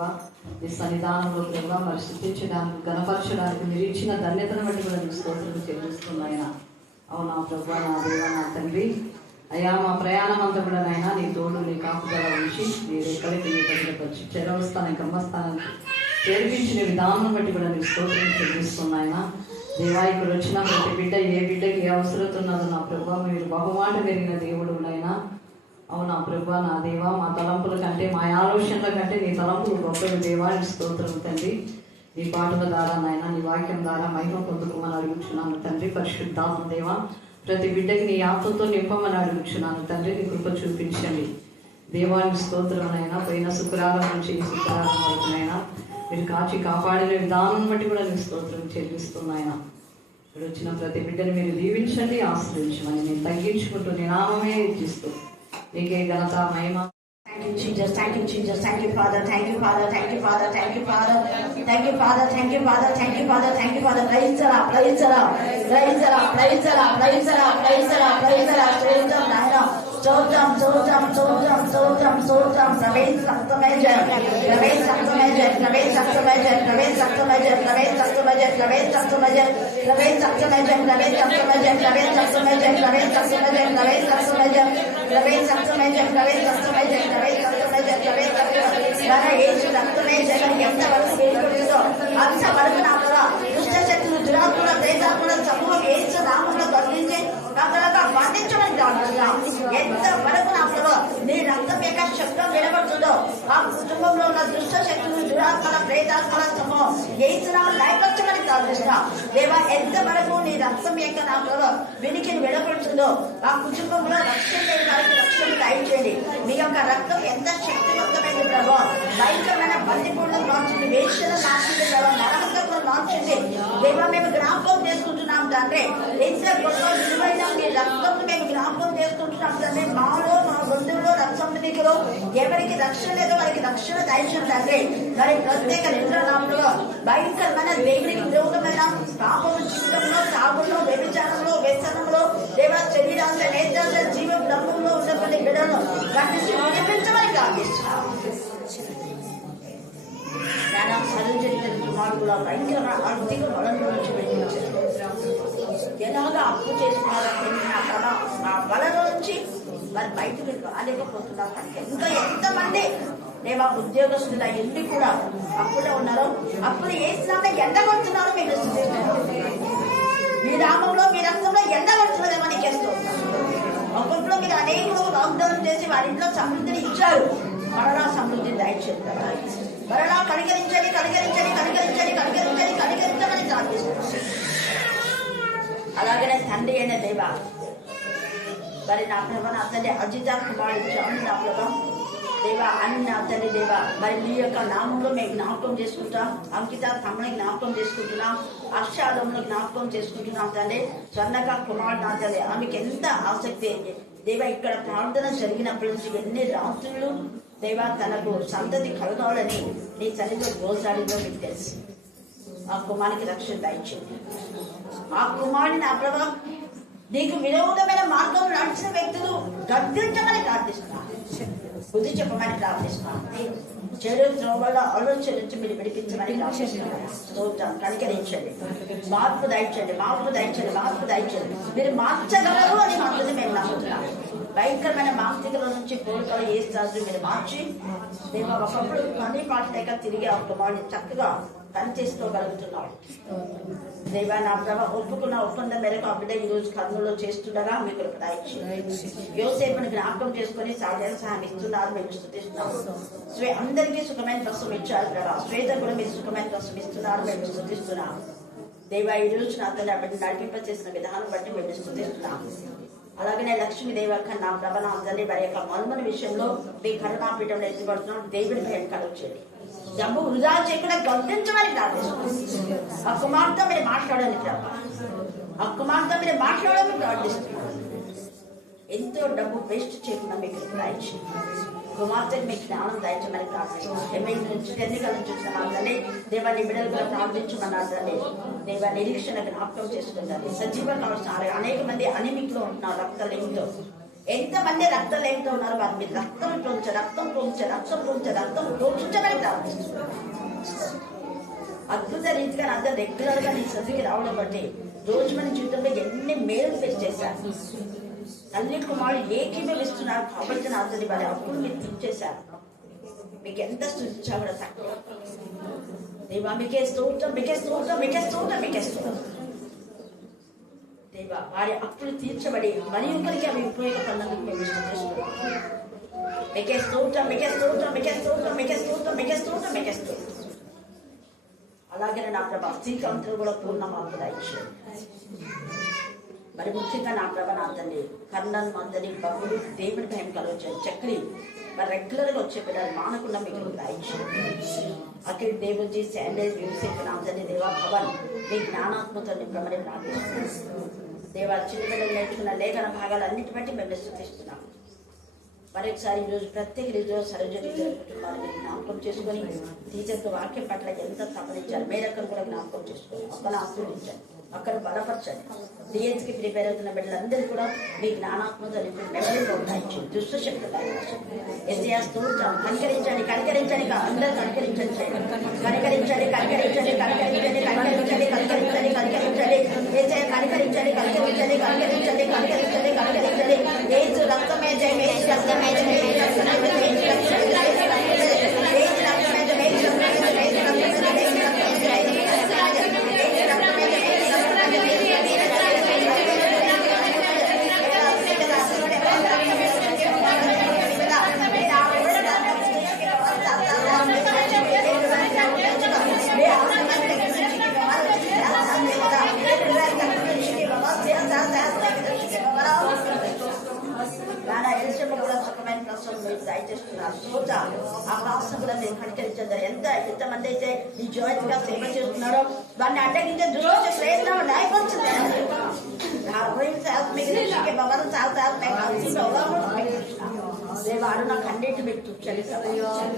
ప్రభా మీ సన్నిధానంలో ప్రభా మరి స్తుతించడానికి గణపరచడానికి మీరు ఇచ్చిన ధన్యతను బట్టి కూడా మీకు స్తోత్రం చెల్లిస్తున్నాయన. అవునా ప్రభా, నా దేవ, నా తండ్రి అయ్యా, మా ప్రయాణం అంతా కూడా నాయన నీ తోడు నీ కాపుదల ఉంచి మీరు ఎక్కడికి నీ భద్రపరిచి చెరవస్థానం గమ్మస్థానానికి చేర్పించిన విధానం బట్టి కూడా మీకు స్తోత్రం చెల్లిస్తున్నాయన. దేవా, ఇక్కడ వచ్చిన ప్రతి బిడ్డ ఏ బిడ్డకి ఏ అవసరం ఉన్నదో నా ప్రభా మీరు బహుమాట పెరిగిన దేవుడు నాయనా. అవునా ప్రభా, నా దేవా, మా తలంపుల కంటే మా ఆలోచనల కంటే నీ తలంపులు గొప్ప దేవానికి స్తోత్రం తండ్రి. నీ పాటల ద్వారా నాయన నీ వాక్యం ద్వారా మహిమ పొందుకోమని అడుగుచున్నాను తండ్రి. పరిశుద్ధాత్మ దేవా, ప్రతి బిడ్డకి నీ ఆత్మతో నింపమని అడుగుచున్నాను తండ్రి. నీ కృప చూపించండి దేవానికి స్తోత్రమైనా. పోయిన శుక్రవారం నుంచి ఈ శుక్రవారం వరకునైనా మీరు కాచి కాపాడిన విధానం బట్టి కూడా నీకు స్తోత్రం చెల్లిస్తున్నాయన. ఇక్కడ వచ్చిన ప్రతి బిడ్డని మీరు దీవించండి, ఆశ్రయించమని నేను తగ్గించుకుంటూ నీ నామమే ఇచ్చిస్తూ నీకే ఘనత మహిమ. Thank you, Jesus. Thank you, Jesus. Thank you, Father. Thank you, Father. Thank you, Father. Thank you, Father. Thank you, Father. Thank you, Father. Thank you, Father. Thank you, Father. Praise the Lord. Praise the Lord. Praise the Lord. Praise the Lord. Praise the Lord. Praise the Lord. Praise the Lord. Praise the Lord. Sotram, sotram, sotram, sotram, sotram. Praise Saktamajay. Praise Saktamajay. Praise Saktamajay. Praise Saktamajay. Praise Saktamajay. Praise Saktamajay. Praise Saktamajay. Praise Saktamajay. Praise Saktamajay. Praise Saktamajay. Praise Saktamajay. Praise Saktamajay. Praise Saktamajay. మన యేసు రక్తమే జగన్ ఎంతవరకు వేయబడిందో అంతవరకు నా కదా దుష్ట శక్తులు దురాత్మల ప్రేతాత్మల సమూహం యేసు నామంలో గర్వించి నా తర్వాత బంధించమని కాదుతున్నాం. ఎంతవరకు నా కదా నీ రక్తం యొక్క శబ్దం వినబడుతుందో ఆ కుటుంబంలో ఉన్న దుష్ట శక్తులు దురాత్మల ప్రేతాత్మల సమూహం యేసు నామం లయపరచమని కాదుస్తున్నాం. దేవా, ఎంతవరకు నీ రక్తం యొక్క నా కదా వినికి వినబడుతుందో ఆ కుటుంబంలో రక్షణ లేని వారికి రక్షణ దయచేయండి. మీ యొక్క రక్తం ఎంత శక్తివంతమైన ప్రభావ భయంకరమైన బందిపూర్ణం మార్చింది, వేషణ మార్చింది ప్రభావ, నరహంతకులు మార్చింది. దేవా, మేము జ్ఞాపకం చేసుకుంటున్నాం తండ్రి. ఎంత గొప్ప విలువైన మీ రక్తం మేము జ్ఞాపకం చేసుకుంటున్నాం తండ్రి. మాలో మా బంధువులో రక్తంలో ఎవరికి రక్షణ లేదో వారికి రక్షణ దయచేయండి తండ్రి. మరి ప్రత్యేక నిద్రనామంలో భయంకరమైన దేవునికి విరోధమైన పాపము జీవితంలో తాగుల్లో వ్యభిచారంలో వ్యసనంలో దేవా శరీరాల నేత్రాల జీవ బ్రహ్మంలో ఉన్నటువంటి బిడ్డను కట్టించి వినిపించమని కావిస్తున్నాం. కుమారుడు భయంకరమైన ఆర్థిక బలంలో నుంచి వెళ్ళించారు. ఎలాగా అప్పు చేస్తున్నారని ఆ బలంలో నుంచి మరి బయటకు రాలేకపోతున్నారు. ఇంకా ఎంతమంది దేవా ఉద్యోగస్తుల ఎన్ని కూడా అప్పులో ఉన్నారో అప్పులు వేసినా ఎండగొడుతున్నారో మీకు మీ నామంలో మీ రక్తంలో ఎండగొడుతున్నారేమో నీకేస్తూ ఒకట్లో మీరు అనేకులు లాక్డౌన్ చేసి వారి ఇంట్లో సమృద్ధిని ఇచ్చారు. మరలా సమృద్ధిని దయచేస్తారు. మరలా కనికరించండి, కనికరించండి, కనికరించండి, కనికరించండి, కనికరించమని ప్రార్థిస్తున్నారు. అలాగనే తండ్రి అయిన దేవా, మరి నా ప్రభా నా తండ్రి అజిత కుమారుడు జాను నా ప్రభా దేవా అని నా తండ్రి దేవా, మరి నీ యొక్క నామంలో మేము జ్ఞాపకం చేసుకుంటాం. అంకిత తమని జ్ఞాపకం చేసుకుంటున్నాం. ఆషాఢంలో జ్ఞాపకం చేసుకుంటున్నాం తండ్రి. స్వర్ణక కుమారుడు నా తండ్రి, ఆమెకి ఎంత ఆసక్తి దేవా. ఇక్కడ ప్రార్థన జరిగినప్పటి నుంచి ఎన్ని రాత్రులు దేవా తనకు సంతతి కలగాలని నీ సన్నిధిలో గోసాడిలో మీకు తెలుసు. ఆ కుమారునికి రక్షణ దయచేయండి. ఆ కుమారుని నా ప్రభా నీకు విరోధమైన మార్గం నడిచిన వ్యక్తులు గద్దించమని ప్రార్థిస్తున్నాను. బుద్ధి చెప్పమని ప్రార్థిస్తున్నాను. చెడు త్రోవల ఆలోచన నుంచి మీరు విడిపించమని ప్రార్థిస్తున్నాను. కనికరించండి, మార్పు దయచండి, మార్పు దయచండి, మార్పు దయచండి. మీరు మార్చగలరు అని మాత్రమే మేము నమ్ముతున్నాం. భయంకరమైన మానసికల నుంచి కోరికలు ఏ స్థాయి మీరు మార్చి దేవా ఒకప్పుడు పని పాట లేక తిరిగి ఆ కుమారుని చక్కగా పని చేసుకోగలుగుతున్నాడు. దేవా నా ప్రభా ఒప్పుకున్న ఒప్పందం మేరకు ఆ బిడ్డ ఈ రోజు కర్నూలులో చేస్తుండగా మీకు యోసేపుని జ్ఞాపకం చేసుకుని సాధ్యాల సహాయం ఇస్తున్నారు. మేము స్తుతిస్తున్నాం. అందరికీ సుఖమైన ప్రసవం ఇచ్చారు ప్రభా. శ్వేత కూడా మీరు సుఖమైన ప్రసవం ఇస్తున్నారు. మేము స్తుతిస్తున్నాం. దేవా ఈ రోజు నా తల్లి ఆ బిడ్డ నడిపింప చేసిన విధానం బట్టి మేము స్తుతిస్తున్నాం. అలాగనే లక్ష్మీదేవి నా ప్రభ నా తల్లి వారి యొక్క మనుమని విషయంలో మీ కరుణాపీఠంలో ఎత్తిపడుతున్నాం. దేవుడి భయం కలుగుచేయండి. డబ్బు వృధా చేయకుండా గర్తించమని ప్రార్థిస్తున్నాం. ఆ కుమార్తె మీరు మాట్లాడాలి ప్రభ, ఆ కుమార్తె మీరు మాట్లాడాలని ప్రార్థిస్తున్నాం. ఎంతో డబ్బు వేస్ట్ చేయకుండా మీకు దయచి కుమార్తెకి మీకు జ్ఞానం దయచమని ప్రార్థిస్తున్నాం. ఎన్నికల నుంచి చూస్తున్నాం దేవాన్ని బిడ్డలు కూడా ప్రార్థించమన్నారండి. దేవా నిరీక్షణ జ్ఞాపకం చేసుకుంటారు. సజీవ కావాల్సిన అనేక మంది అనిమిక్లో ఉంటున్నారు. రక్తలేమితో ఎంతమంది రక్తం లేకుండా ఉన్నారు వారు మీరు రక్తం ప్రోక్షించమని ప్రార్థిస్తున్నారు. అద్భుత రీతిగా అందరూ రెగ్యులర్ గా నీ సన్నిధికి రావడం బట్టి రోజు మన జీవితంలో ఎన్ని మేలు ఫేస్ చేశారు. తల్లి కుమారుడు ఏకీభవిస్తున్నారు కాబట్టి నా అందరి వారి అప్పుడు మీరు తీర్చేశారు. మీకు ఎంత స్థుతించా కూడా తక్కువ. దేవా మీకే స్తోత్రం. దేవా వారి అప్పులు తీర్చబడి మరి ఒకరికి అవి ఉపయోగపడినందుకు మేము స్తుతిస్తున్నాం. మీకే స్తోత్రం. అలాగే నా ప్రభా శ్రీకాంతులు కూడా పూర్ణ మార్పులు ఇచ్చారు. మరి ముఖ్యంగా నా ప్రభ నా తండ్రి కర్ణన్ మందని బహుడు దేవుని భయం కలవచ్చారు. చక్రి మరి రెగ్యులర్ గా వచ్చే పిల్లలు మానకుండా మీకు ఇచ్చారు. అఖిల్ దేవుజీ శాండేజ్ యూసేఫ్ నా తండ్రి దేవా భవన్ మీ జ్ఞానాత్మతో నింపమని ప్రార్థిస్తున్నాం. దేవా చిన్నపిల్లలు నేర్చుకున్న లేఖన భాగాలన్నిటి బట్టి మేము స్తుతిస్తున్నాం. మరొకసారి ఈరోజు ప్రత్యేక రీతిలో సరోజని కుటుంబాన్ని జ్ఞాపకం చేసుకొని టీచర్తో వాక్యం పట్ల ఎంత తపనించారు మేరక్కను కూడా జ్ఞాపకం చేసుకొని అక్కడ ఆశీర్వదించండి, అక్కడ బలపరచండి. డిఎన్స్కి ప్రిపేర్ అవుతున్న బిడ్డలందరూ కూడా మీ జ్ఞానాత్మక మెమరీలో ఉంటాయి. దుష్ట శక్తులు కనికరించండి అందరూ కనికరించండి. ఏసు రక్తమే జయం, ఏసు రక్తమే జయం, ఏసు రక్తమే జయం, ఏసు రక్తమే జయం, ఏసు రక్తమే జయం, ఏసు రక్తమే జయం, ఏసు రక్తమే జయం, ఏసు రక్తమే జయం, ఏసు రక్తమే జయం, ఏసు రక్తమే ఎంతమంది అయితే ఈ జాయింట్ గా సేవ చేస్తున్నారో వారిని అడ్డగించే దురోజ శ్రేష్ఠ న్యాయపరుచుంది. వాడు నాకు అన్నిటి మీకు చూపించాలి.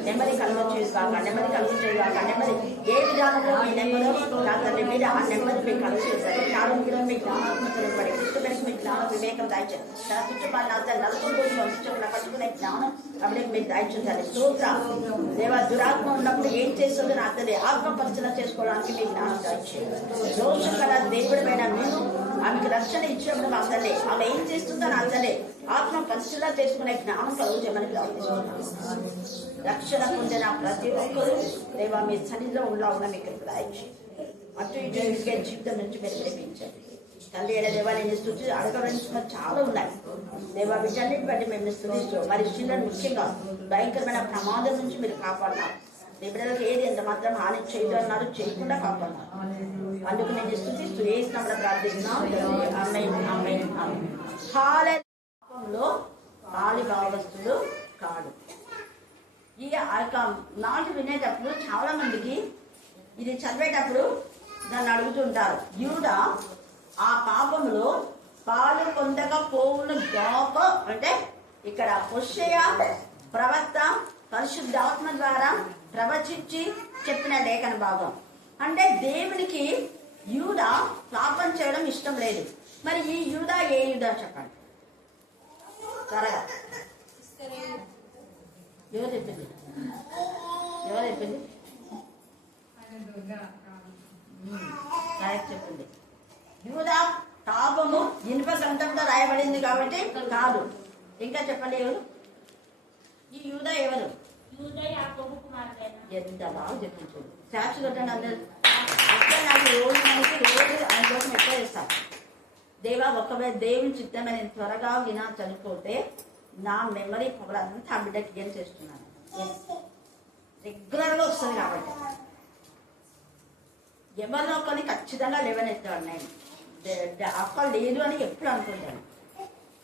నెమ్మది కలుగొచ్చేగాక, నెమ్మది కలుగొచ్చేగాక, నెమ్మది ఏ విధానంలో మీ నెమ్మది నా తండ్రి మీద ఆ నెమ్మది మీకు కలుగొచ్చేసారు. జ్ఞానం మీకు జ్ఞానాత్మకం పడి కృష్ణుడికి మీకు జ్ఞానం వివేకం దాయిచారు. తన చుట్టుపక్కల నా తండ్రి నలుగురు రోజులు వంశంలో పట్టుకునే జ్ఞానం అప్పుడే మీకు దాయిచుంటారు. స్తోత్ర దేవా దురాత్మ ఉన్నప్పుడు ఏం చేస్తుందో నా తండ్రి ఆత్మ పరిశీలన చేసుకోవడానికి మీకు జ్ఞానం దాయిచారు. దోషం కల దేవుడిపైన మీరు ఆమెకు రక్షణ ఇచ్చినప్పుడు మా తల్లి ఆమె ఏం చేస్తుందో నా తల్లి ఆత్మ పరిశీలన చేసుకునే జ్ఞానం కలుగుతామని ప్రార్థిస్తున్నాను. రక్షణ పొందిన ప్రతి ఒక్కరూ దేవా మీ సన్నిధిలో ఉన్న మీకు దాయిచి అటు ఇటు జీవితం నుంచి మీరు వినిపించండి. తల్లి అయిన దేవా నేను స్థుతి అడగవలసిన చాలా ఉన్నాయి. దేవా వీటన్నిటి బట్టి మేము స్థుతిస్తూ మరి చిల్లని ముఖ్యంగా భయంకరమైన ప్రమాదం నుంచి మీరు కాపాడినారు. మీ బిడ్డలకు ఏది ఎంత మాత్రం హాని చేయదు అన్నారు, చేయకుండా కాపాడినారు. అందుకు నేను స్థుతిస్తూ ఏసినప్పుడు ప్రార్థిస్తున్నాను. పాలి భావస్తులు కాడు. ఈ నాటి వినేటప్పుడు చాలా మందికి ఇది చదివేటప్పుడు దాన్ని అడుగుతుంటారు. యూదా ఆ పాపంలో పాలు పొందకపోవును గాక అంటే ఇక్కడ హోషేయ ప్రవక్త పరిశుద్ధాత్మ ద్వారా ప్రవచించి చెప్పిన లేఖన భాగం. అంటే దేవునికి యూదా పాపం చేయడం ఇష్టం లేదు. మరి ఈ యూదా ఏ యూదా చెప్పండి త్వరగా. ఎవరు చెప్పింది? చెప్పింది యూదా పాపము ఇనుప గ్రంథంతో రాయబడింది కాబట్టి కాదు. ఇంకా చెప్పండి ఎవరు ఈ యూదా? ఎవరు? ఎంత బాగా చెప్పించారు. సాక్షి కొట్టండి అందరు. నాకు రోజు ఆయన కోసం ఎక్కువ చేస్తాను. దేవా ఒకవేళ దేవుని చిత్తమే నేను త్వరగా వినా చనిపోతే నా మెమరీ పవర్ అంతా ఆ బిడ్డకి ఏం చేస్తున్నాను. రెగ్యులర్గా వస్తుంది కాబట్టి ఎవరినో ఒకరిని ఖచ్చితంగా లేవనెత్తాను. నేను అక్క లేదు అని ఎప్పుడు అనుకుంటాను.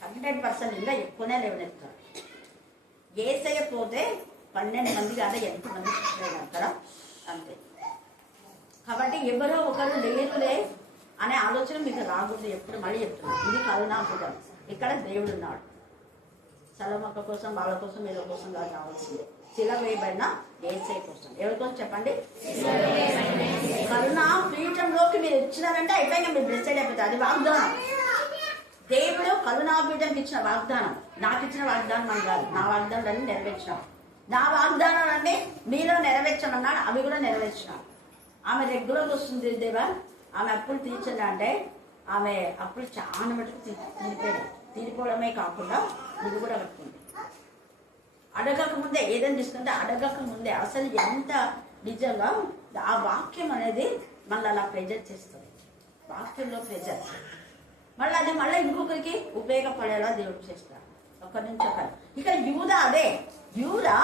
100% ఇంకా ఎక్కువనే లేవనెత్తాను. ఏసయ్య పోతే 12 మంది కాదా ఎంతమంది అక్కడ అంతే. కాబట్టి ఎవరో ఒకరు లేరులే అనే ఆలోచన మీకు రాకూడదు. ఎప్పుడు మళ్ళీ చెప్తున్నాను, ఇది కరుణాపురం. ఇక్కడ దేవుడు ఉన్నాడు. సలమక్క కోసం, వాళ్ళ కోసం, వీళ్ళ కోసం కాదు రావాల్సిందే. శిల వేయబడిన ఏసై కోసం. ఎవరి కోసం చెప్పండి? కరుణ పీఠంలోకి మీరు ఇచ్చినారంటే అయిపోయినా మీరు బ్లెస్సెడ్ అయిపోతారు. అది వాగ్దానం. దేవుడు కరుణాపీఠంకి ఇచ్చిన వాగ్దానం, నాకు ఇచ్చిన వాగ్దానం అని కాదు, నా వాగ్దానాలన్నీ నెరవేర్చాం. నా వాగ్దానాలన్నీ మీలో నెరవేర్చమన్నాడు, అవి కూడా నెరవేర్చినాడు. ఆమె రెగ్యులర్గా వస్తుంది దేవా, ఆమె అప్పులు తీర్చండి అంటే ఆమె అప్పులు చాలా మటుకు తీరిపోయాయి. తీరిపోవడమే కాకుండా ఇది కూడా కట్టుకుంది. అడగక ముందే ఏదైనా తీసుకుంటే అడగక ముందే అసలు ఎంత నిజంగా ఆ వాక్యం అనేది మళ్ళీ అలా ప్రెజర్ చేస్తుంది. వాక్యంలో ప్రెజర్ మళ్ళీ అది మళ్ళీ ఇంకొకరికి ఉపయోగపడేలా దేవుడు చేస్తాడు. ఒకరి నుంచి ఒకరు. ఇక యూదా అదే, యూదా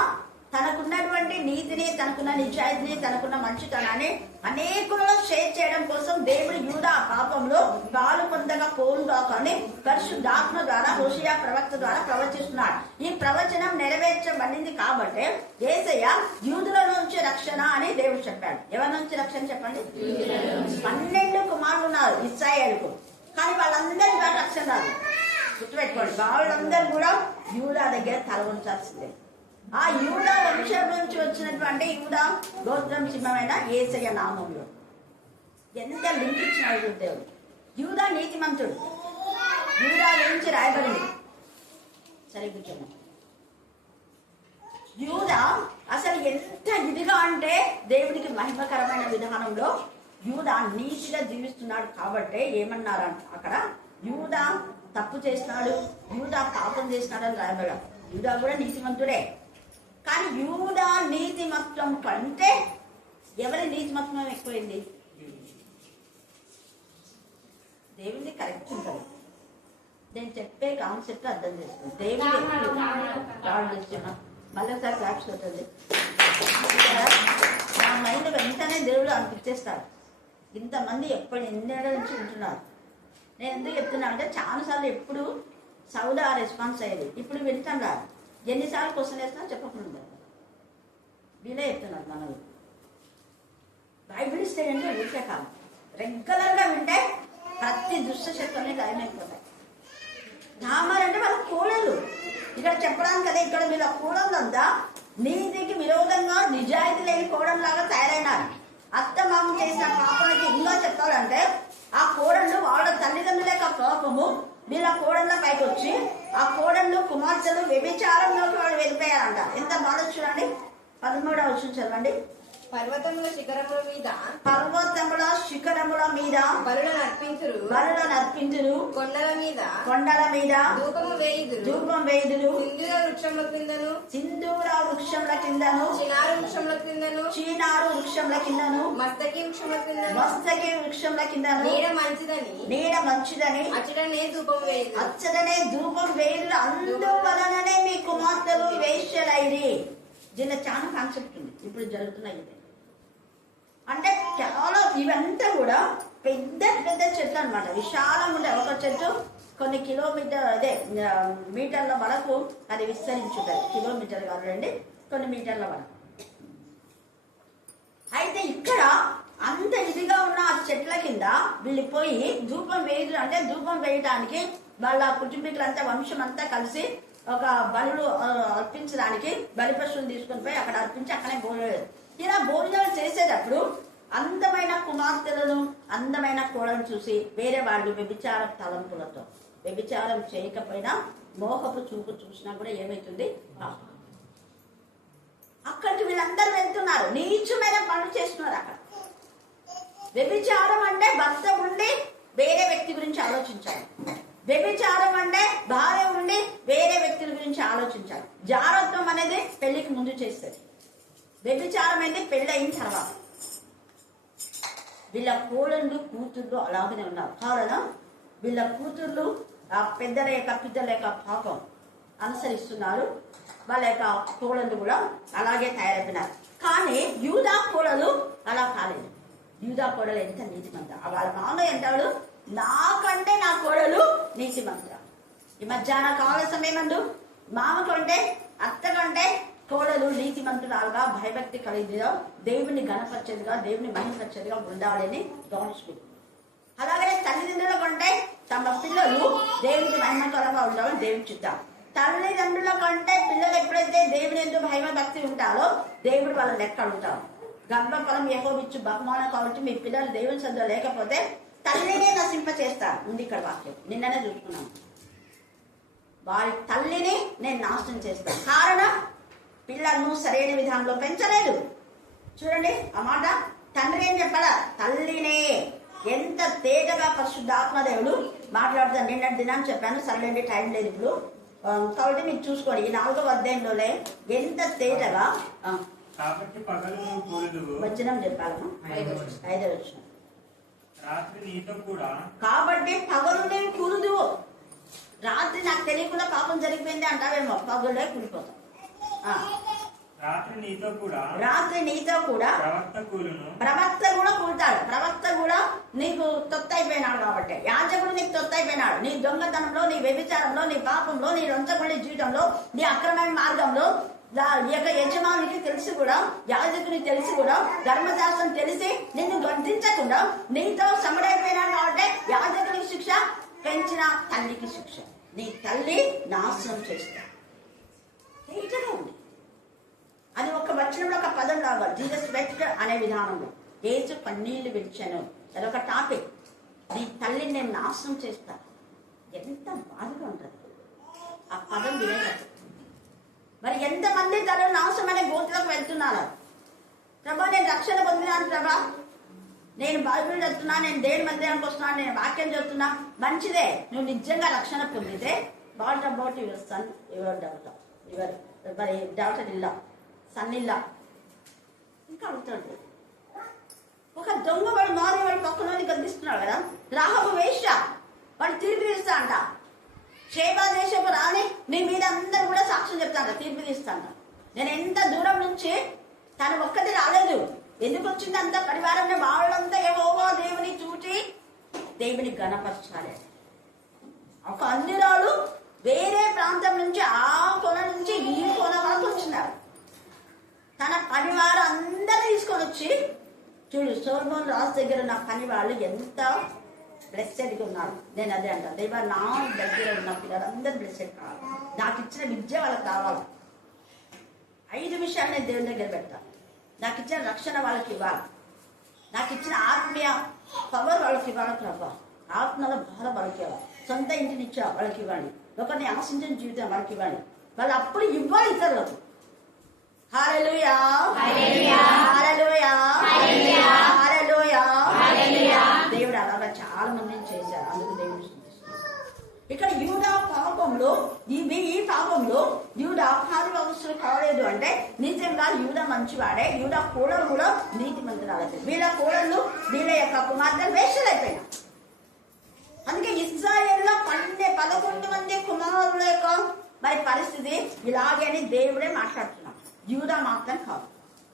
తనకున్నటువంటి నీతిని, తనకున్న నిజాయితీని, తనకున్న మంచితనాన్ని అనేకులలో షేర్ చేయడం కోసం దేవుడు యూదా పాపంలో పాలు పొందగా పోలుగాకని పరిశుద్ధాత్మ ద్వారా హోషేయ ప్రవక్త ద్వారా ప్రవచిస్తున్నాడు. ఈ ప్రవచనం నెరవేర్చబడింది కాబట్టి యేసయ్య యూదుల నుంచి రక్షణ అని దేవుడు చెప్పాడు. ఎవరి నుంచి రక్షణ చెప్పండి? 12 కుమారులు ఉన్నారు ఇశ్రాయేలుకు, కానీ వాళ్ళందరికీ కూడా రక్షణ రాదు. గుర్తుపెట్టుకోండి, వాళ్ళందరూ కూడా యూదా దగ్గర తల ఉంచాల్సిందే. ఆ యూదా వంశం నుంచి వచ్చినటువంటి యూదా గోత్రం సింహమైన యేసయ్య నామంలో ఎంత లింక్ ఇచ్చినాడు దేవుడు. యూదా నీతిమంతుడు, యూదా గురించి రాయబడింది. సరే కూర్చోండి. యూదా అసలు ఎంత ఇదిగా అంటే దేవుడికి మహిమకరమైన విధానంలో యూదా నీతిగా జీవిస్తున్నాడు కాబట్టి ఏమన్నారంట అక్కడ, యూదా తప్పు చేసినాడు, యూదా పాపం చేసినాడు అని రాయబడ్డాడు. యూదా కూడా నీతిమంతుడే, కానీ యూదా నీతిమత్వం కంటే ఎవరి నీతిమత్వం ఎక్కువైంది? దేవుని కరెక్ట్ ఉంటుంది. నేను చెప్పే కాన్సెప్ట్ అర్థం చేసుకోండి. దేవుడు మళ్ళీ క్లాప్స్ కొట్టండి. నా మైండ్ వెంటనే దేవుడు అనిపించేస్తాడు. ఇంతమంది ఎన్నేళ్ళ నుంచి ఉంటున్నారు. నేను ఎందుకు చెప్తున్నా అంటే చాలాసార్లు ఎప్పుడు సౌదా రెస్పాన్స్ అయ్యేది, ఇప్పుడు వింటాం రా. ఎన్నిసార్లు క్వశ్చన్ వేస్తున్నా చెప్పకుండా వీలే చెప్తున్నారు. మనల్ని బైబిల్ ఇస్తే అంటే ఊరికే కాదు, రెగ్యులర్గా వింటే ప్రతి దుష్ట శక్తుల్ని గాయమైపోతాయి. ధామాలంటే వాళ్ళ కూడలు ఇక్కడ చెప్పడానికి కదా, ఇక్కడ వీళ్ళ కూడలంతా నీతికి విరోధంగా నిజాయితీ లేని కోడంలాగా తయారైనారు. అత్త మామ చేసిన పాపానికి ఇంకా చెప్పాలంటే ఆ కోడళ్ళు వాళ్ళ తల్లిదండ్రుల యొక్క పాపము వీళ్ళ కోడళ్ళ పైకి వచ్చి ఆ కోడళ్ళు కుమార్తెలు వ్యభిచారంలోకి వాళ్ళు వెళ్ళిపోయారంట. ఎంత బాధ చూడండి. 13వ వచనం చదవండి. పర్వతముల శిఖరముల మీద బలులను అర్పించురు, కొండల మీద ధూపం వేయుదురు, సింధూర వృక్షముల కిందను, చీనారు వృక్షముల కిందను, మస్తకి వృక్షముల కిందను నీడ మంచిదని అచ్చటనే ధూపం వేయుదురు, అందువలననే మీ కుమార్తెలు వేశ్యలైరి. దీనిలో చాలా కాన్సెప్ట్ ఉంది ఇప్పుడు జరుగుతున్నాయి. అంటే చాలా ఇవంతా కూడా పెద్ద పెద్ద చెట్లు అనమాట, విశాలంగా ఉండే ఒక చెట్టు కొన్ని కిలోమీటర్ మీటర్ల వరకు అది విస్తరించుంటుంది. కిలోమీటర్ కాదండి, కొన్ని మీటర్ల వరకు. అయితే ఇక్కడ అంత ఇదిగా ఉన్న ఆ చెట్ల కింద వీళ్ళు పోయి ధూపం వేయదు అంటే ధూపం వేయడానికి వాళ్ళ కుటుంబీకులంతా వంశం అంతా కలిసి ఒక బలులు అర్పించడానికి బలి పశువులు తీసుకొని పోయి అక్కడ అర్పించి అక్కడే భోజనం. ఇలా భోజనాలు చేసేటప్పుడు అందమైన కుమార్తెలను అందమైన కోడలను చూసి వేరే వాళ్ళు వ్యభిచార తలంపులతో, వ్యభిచారం చేయకపోయినా మోహపు చూపు చూసినా కూడా ఏమవుతుంది, అక్కడికి వీళ్ళందరూ వెళ్తున్నారు, నీచమైన పనులు చేస్తున్నారు. అక్కడ వ్యభిచారం అంటే భర్త ఉండి వేరే వ్యక్తి గురించి ఆలోచించాలి, వ్యభిచారం అంటే భార్య ఉండి వేరే వ్యక్తుల గురించి ఆలోచించాలి. జారత్వం అనేది పెళ్లికి ముందు చేస్తుంది, వ్యభిచారం అనేది పెళ్లి అయిన తర్వాత. వీళ్ళ కోడళ్ళు కూతుర్లు అలాగనే ఉన్నారు. కారణం వీళ్ళ కూతుర్లు ఆ పిద్దల యొక్క పాపం అనుసరిస్తున్నారు, వాళ్ళ యొక్క కోడళ్ళు కూడా అలాగే తయారైపోయినారు. కానీ యూదా కోడలు అలా కాలేదు. యూదా కోడలు ఎంత నీతిమంత, వాళ్ళ మామ అంటాడు నాకంటే నా కోడలు నీతిమంత. ఈ మధ్యాహ్న కాల సమయమందు మామ కంటే అత్త కంటే కోడలు నీతిమంతురాలుగా భయభక్తి కలిగిగా దేవుని గణపరిచేదిగా దేవుని మహిమపరిచేదిగా ఉండాలని గమనించుకుంది. అలాగనే తల్లిదండ్రుల కంటే తమ పిల్లలు దేవునికి మహిమకరంగా ఉండాలని దేవుని చిత్తం. తల్లిదండ్రుల కంటే పిల్లలు ఎప్పుడైతే దేవుని ఎందుకు భయభక్తి ఉంటారో దేవుడు వాళ్ళ లెక్క అడుగుతారు. గర్భఫలం యెహోవా ఇచ్చు బహుమానం కాబట్టి మీ పిల్లలు దేవుని సన్నిధిలో లేకపోతే తల్లినే నశింప చేస్తాను ఉంది ఇక్కడ వాక్యం, నిన్ననే చూసుకున్నాను. వారి తల్లిని నేను నాశనం చేస్తాను. కారణం పిల్లలను సరైన విధానంలో పెంచలేదు. చూడండి ఆ మాట, తండ్రి ఏం చెప్పాలా, తల్లినే. ఎంత తేజగా పరిశుద్ధాత్మదేవుడు మాట్లాడుతాను. నిన్నటి దినాన్ని చెప్పాను, సరైన టైం లేదు ఇప్పుడు, కాబట్టి మీరు చూసుకోండి. ఈ 4వ అధ్యాయంలోనే ఎంత తేజగా కాబట్టి పగలు కూలదువు వచనం చెప్పాలమ్మా, 5వ వచనం. రాత్రి నీతో కూడా కాబట్టి పగలు నేను కూలుదు. రాత్రి నాకు తెలియకుండా పాపం జరిగిపోయింది అంటావేమో, పగలే కూలిపోతాం. రాత్రి నీతో కూడా ప్రవక్త కూడా కూలుతాడు. ప్రవక్త కూడా నీకు తొత్తు అయిపోయినాడు. కాబట్టి యాజకుడు నీకు తొత్తు అయిపోయినాడు. నీ దొంగతనంలో, నీ వ్యభిచారంలో, నీ పాపంలో, నీ లంచగొండి జీవితంలో, నీ అక్రమైన మార్గంలో యొక్క యజమానికి తెలిసి కూడా, యాజకునికి తెలిసి కూడా, ధర్మశాస్త్రం తెలిసి నిన్ను గర్దించకుండా నీతో సమడైపోయినాడు. కాబట్టి యాజకునికి శిక్ష, పెంచిన తల్లికి శిక్ష. నీ తల్లి నాశనం చేస్తా ఉంది. అది ఒక వచనంలో ఒక పదం రావాలి. జీసస్ వెట్ అనే విధానంలో యేసు కన్నీళ్లు విడిచాను, అదొక టాపిక్. నీ తల్లిని నేను నాశనం చేస్తాను. ఎంత బాధగా ఉంటుంది ఆ పదం వినేటప్పుడు. మరి ఎంతమంది తన నాశనం అనే గోతులకు వెళ్తున్నారు. ప్రభా నేను రక్షణ పొందినాను, ప్రభా నేను బైబిల్ చదువుతున్నా, నేను దేవుని మందిరానికి వస్తున్నాను, నేను వాక్యం చదువుతున్నా, మంచిదే. నువ్వు నిజంగా రక్షణ పొందితే what about your son, your daughter ఇల్లా, సన్ ఇల్లా ఇంకా అడుగుతాడు. ఒక దొంగ వాడు మారి వాడు పక్కన కనిపిస్తున్నాడు కదా, రాహబు వేశ్య, వాడు తీర్పు తీస్తా అంట. షేబా దేశపు రాని నీ మీద అందరు కూడా సాక్ష్యం చెప్తాంట, తీర్పు తీస్తాంట. నేను ఎంత దూరం నుంచి తను ఒక్కటి రాలేదు. ఎందుకు వచ్చింది అంత పరివారం? వాళ్ళంతా యెహోవా దేవుని చూచి దేవుని గణపరచాలి. ఒక అన్యురాలు వేరే ప్రాంతం నుంచి, ఆ కొన నుంచి ఈ కొన వరకు వచ్చినారు. తన పనివారు అందరూ తీసుకొని వచ్చి, చూడు సొలొమోను రాజు దగ్గర ఉన్న పని వాళ్ళు ఎంత బ్లెస్సెడ్గా ఉన్నారు. నేను అదే అంటాను, దేవా నా దగ్గర ఉన్న పిల్లలందరూ బ్లెస్సెడ్ కావాలి. నాకు ఇచ్చిన విద్య వాళ్ళకి కావాలి. 5 విషయాలు నేను దేవుని దగ్గర పెడతాను. నాకు ఇచ్చిన రక్షణ వాళ్ళకి ఇవ్వాలి, నాకు ఇచ్చిన ఆత్మీయ పవర్ వాళ్ళకి ఇవ్వాలి ప్రభా, ఆత్మల బాధ వాళ్ళకి ఇవ్వాలి, సొంత ఇంటిని ఇచ్చా వాళ్ళకి ఇవ్వండి, ఒకరిని ఆశించిన జీవితం వాళ్ళకి ఇవ్వండి. వాళ్ళు అప్పుడు ఇవ్వాలి ఇతరులకు. హల్లెలూయా, హల్లెలూయా, హల్లెలూయా. దేవుడు అలాగా చాలా మందిని చేశారు. అందుకు దేవుడు ఇక్కడ యూదా పాపంలో, ఈ పాపంలో యూదా పారిభాగస్తులు కాలేదు అంటే నిజంగా యూదా మంచివాడే. యూదా కోడలు కూడా నీతి మంత్రాలైతే, వీళ్ళ కోడళ్ళు వీళ్ళ యొక్క కుమార్తె వేషలైపోయినా. అందుకే ఇశ్రాయేలులో 11 మంది కుమారుల యొక్క మరి పరిస్థితి ఇలాగే అని దేవుడే మాట్లాడుతున్నాం. యూదా మాత్రం కాదు,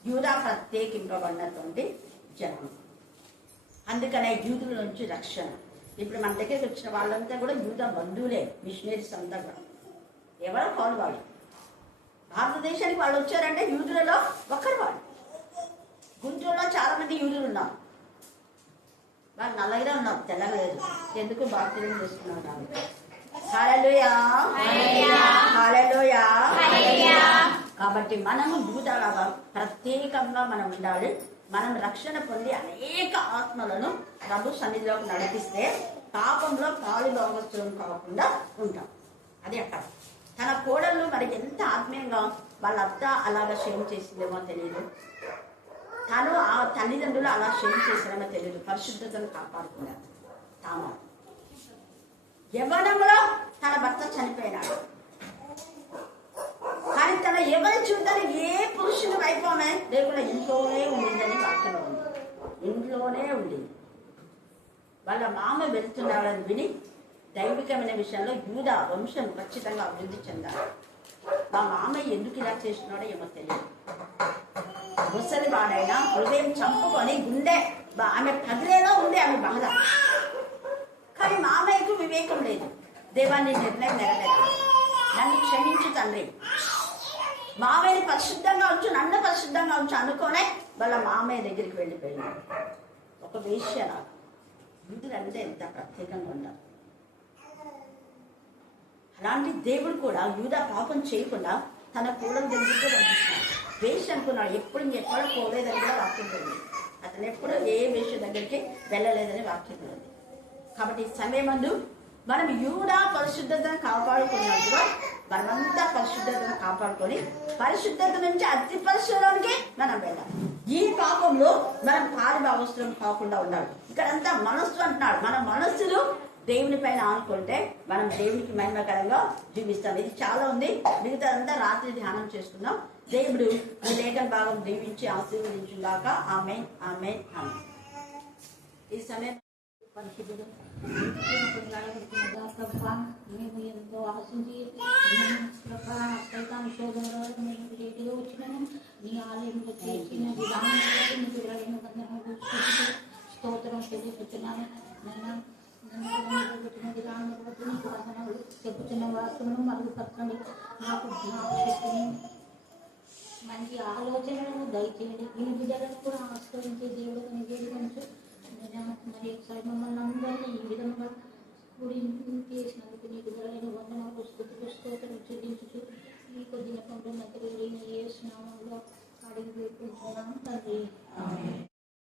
యూదా ప్రత్యేకింపబడినటువంటి జనం. అందుకనే యూదుల నుంచి రక్షణ. ఇప్పుడు మన దగ్గరికి వచ్చిన వాళ్ళంతా కూడా యూదా బంధువులే, మిషనరీస్ అంతా కూడా. ఎవరో కాదు వాళ్ళు. భారతదేశానికి వాళ్ళు వచ్చారంటే యూదులలో ఒక్కరు వాళ్ళు. గుంటూరులో చాలా మంది యూదులు ఉన్నారు, వాళ్ళు నల్లగా ఉన్నారు, తెల్లగా లేదు. ఎందుకు భారతీయులు చేస్తున్నారు కాబట్టి. హల్లెలూయా, హల్లెలూయా. కాబట్టి మనము యూదాలాగా ప్రత్యేకంగా మనం ఉండాలి. మనం రక్షణ పొంది అనేక ఆత్మలను ప్రభు సన్నిధిలోకి నడిపిస్తే పాపంలో పాలుభాగస్తులం కాకుండా ఉంటాం. అది అక్కడ తన కోడళ్ళు మరి ఎంత ఆత్మీయంగా వాళ్ళ అత్త అలాగా షేమ్ చేసిందేమో తెలియదు, తను ఆ తల్లిదండ్రులు అలా షేమ్ చేసినేమో తెలియదు. పరిశుద్ధతను కాపాడుకున్నారు. తామారు యవ్వనంలో తన భర్త చనిపోయినాడు, కానీ తన ఎవరి చూద్దాన్ని ఏ పురుషుని వైపోమే లేకుండా ఇంట్లోనే ఉండిందని వాక్యం ఉంది. ఇంట్లోనే ఉండింది. వాళ్ళ మామ వెళ్తున్నాడని విని దైవికమైన విషయంలో యూదా వంశం ఖచ్చితంగా అభివృద్ధి చెందాలి. మా మామయ్య ఎందుకు ఇలా చేస్తున్నాడో ఏమో తెలియదు. ముసలి వాడైనా హృదయం చంపుకొని గుండె ఆమె పదిలేలో ఉంది ఆమె బాధ. కానీ మామయ్యకు వివేకం లేదు. దేవాన్ని నిర్ణయం నెరవేరాలి, నన్ను క్షమించు తండ్రి, మామయ్యని పరిశుద్ధంగా ఉంచు, నన్ను పరిశుద్ధంగా ఉంచు అనుకోనే వాళ్ళ మామయ్య దగ్గరికి వెళ్ళిపోయినాడు. ఒక వేశ్య నాకు యూదులంటే ఎంత ప్రత్యేకంగా ఉండాలి. అలాంటి దేవుడు కూడా యూదా పాపం చేయకుండా తన కోడల దగ్గరికి పంపిస్తున్నాడు. వేశ్య అనుకున్నాడు, ఎప్పుడు ఇంకెక్కడ పోలేదని కూడా వాక్యం ఉంది. అతను ఎప్పుడు ఏ వేశ్య దగ్గరికి వెళ్ళలేదని వాక్యం ఉంది. కాబట్టి ఈ సమయమందు మనం యూదా పరిశుద్ధతను కాపాడుకున్నట్టుగా మనమంతా పరిశుద్ధతను కాపాడుకొని పరిశుద్ధత నుంచి అతి పరిశుద్ధానికి మనం వెళ్ళాలి. ఈ పాపంలో మనం పారిభాగస్తులం కాకుండా ఉండాలి. ఇక్కడంతా మనస్సు అంటున్నాడు. మన మనస్సులు దేవుని పైన ఆనుకుంటే మనం దేవునికి మహిమకరంగా జీవిస్తాం. ఇది చాలా ఉంది, మిగతాదంతా రాత్రి ధ్యానం చేసుకుందాం. దేవుడు ఈ లేఖన భాగం దీవించి ఆశీర్వదించుగాక. ఆమేన్, ఆమేన్, ఆమేన్. ఈ సమయం పరిశుద్ధుడు మేము ఎంతో ఆశించి సైతాన్ శోధనలో మేము రేటుగా వచ్చినాను. నీ ఆలయంలో చేసిన విధానం స్తోత్రం చెల్లిస్తున్నాను. పెట్టిన విధానం బట్టి నీకు వదనలు చెప్పుతున్న వాక్యమును మరుగుపరచండి. నాకు జ్ఞాపశక్తిని మంచి ఆలోచనలను దయచేయండి. ఈ బిడ్డలను కూడా ఆశ్రయించే దేవుడు అని దేవుడు మరి ఒకసారి మమ్మల్ని అందరినీ ఈ విధంగా కూడి చేసినందుకు నీకు ధరలైన వందనాలు స్తోత్రం చెల్లించు. ఈ కొద్ది పంట మధ్యలో ఏ స్నామంలో అడిగి పెట్టుకుంటున్నాం తండ్రి.